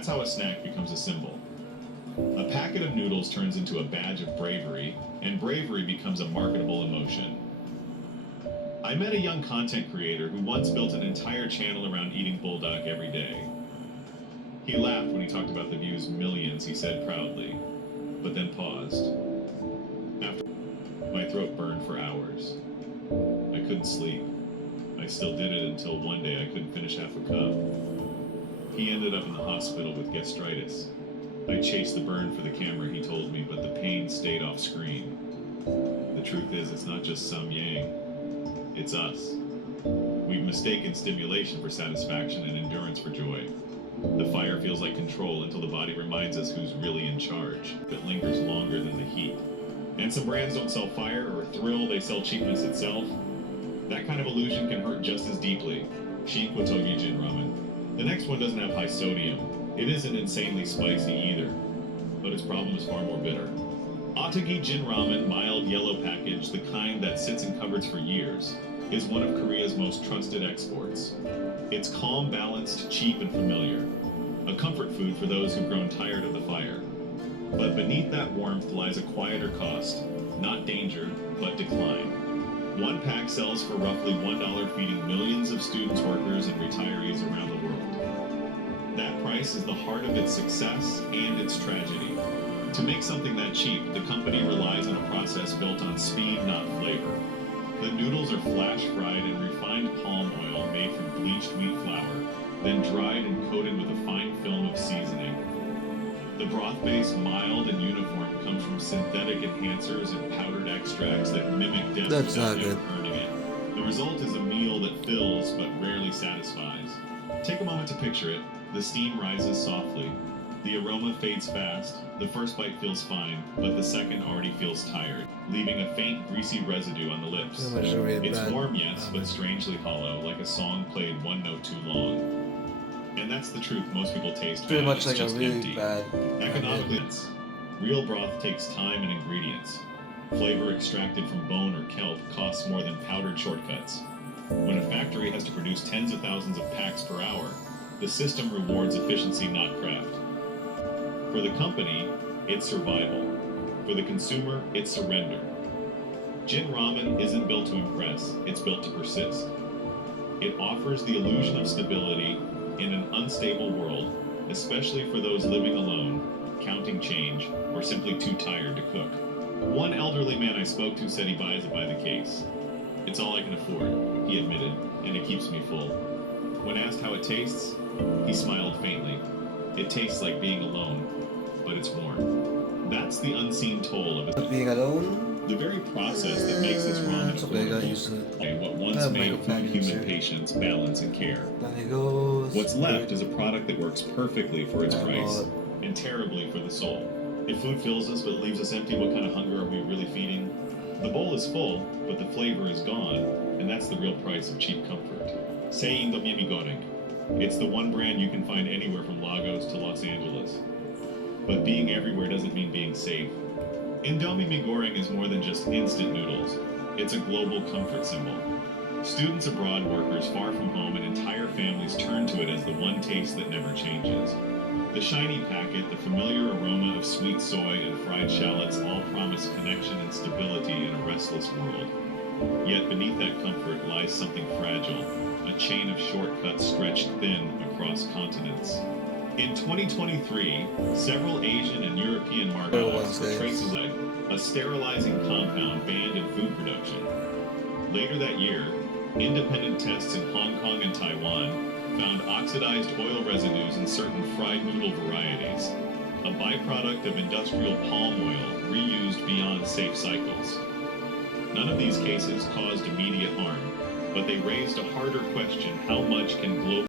That's how a snack becomes a symbol. A packet of noodles turns into a badge of bravery, and bravery becomes a marketable emotion. I met a young content creator who once built an entire channel around eating bulldog every day. He laughed when he talked about the views millions, he said proudly, but then paused. After, my throat burned for hours. I couldn't sleep. I still did it until one day I couldn't finish half a cup. He ended up in the hospital with gastritis. I chased the burn for the camera, he told me, but the pain stayed off screen. The truth is, it's not just some Yang. It's us. We've mistaken stimulation for satisfaction and endurance for joy. The fire feels like control until the body reminds us who's really in charge. It lingers longer than the heat. And some brands don't sell fire or thrill, they sell cheapness itself. That kind of illusion can hurt just as deeply. Shinkotogi Jin Ramen. The next one doesn't have high sodium. It isn't insanely spicy either, but its problem is far more bitter. Otogi Jin Ramen mild yellow package, the kind that sits in cupboards for years, is one of Korea's most trusted exports. It's calm, balanced, cheap, and familiar. A comfort food for those who've grown tired of the fire. But beneath that warmth lies a quieter cost. Not danger, but decline. One pack sells for roughly $1, feeding millions of students, workers, and retirees around the world. That price is the heart of its success and its tragedy. To make something that cheap, the company relies on a process built on speed, not flavor. The noodles are flash fried in refined palm oil made from bleached wheat flour, then dried and coated with a fine film of seasoning. The broth base, mild and uniform, comes from synthetic enhancers and powdered extracts that mimic depth without ever earning it. The result is a meal that fills but rarely satisfies. Take a moment to picture it. The steam rises softly. The aroma fades fast. The first bite feels fine, but the second already feels tired, leaving a faint, greasy residue on the lips. It's warm, yes, but strangely hollow, like a song played one note too long. And that's the truth. Most people taste pretty much like just a really empty. bad Economically, real broth takes time and ingredients. Flavor extracted from bone or kelp costs more than powdered shortcuts. When a factory has to produce tens of thousands of packs per hour, the system rewards efficiency, not craft. For the company, it's survival. For the consumer, it's surrender. Jin Ramen isn't built to impress, it's built to persist. It offers the illusion of stability in an unstable world, especially for those living alone, counting change, or simply too tired to cook. One elderly man I spoke to said he buys it by the case. It's all I can afford, he admitted, and it keeps me full. When asked how it tastes, he smiled faintly. It tastes like being alone, but it's warm. That's the unseen toll of it. Being alone? The very process that makes this ramen affordable, what once made food human patience, balance, and care. What's left is a product that works perfectly for its price, and terribly for the soul. If food fills us but leaves us empty, what kind of hunger are we really feeding? The bowl is full, but the flavor is gone, and that's the real price of cheap comfort. Say Indomie Goreng. It's the one brand you can find anywhere from Lagos to Los Angeles. But being everywhere doesn't mean being safe. Indomie Goreng is more than just instant noodles. It's a global comfort symbol. Students abroad, workers far from home, and entire families turn to it as the one taste that never changes. The shiny packet, the familiar aroma of sweet soy and fried shallots all promise connection and stability in a restless world. Yet beneath that comfort lies something fragile, a chain of shortcuts stretched thin across continents. In 2023, several Asian and European markets were traces of a sterilizing compound banned in food production. Later that year, independent tests in Hong Kong and Taiwan found oxidized oil residues in certain fried noodle varieties, a byproduct of industrial palm oil reused beyond safe cycles. None of these cases caused immediate harm, but they raised a harder question: how much can global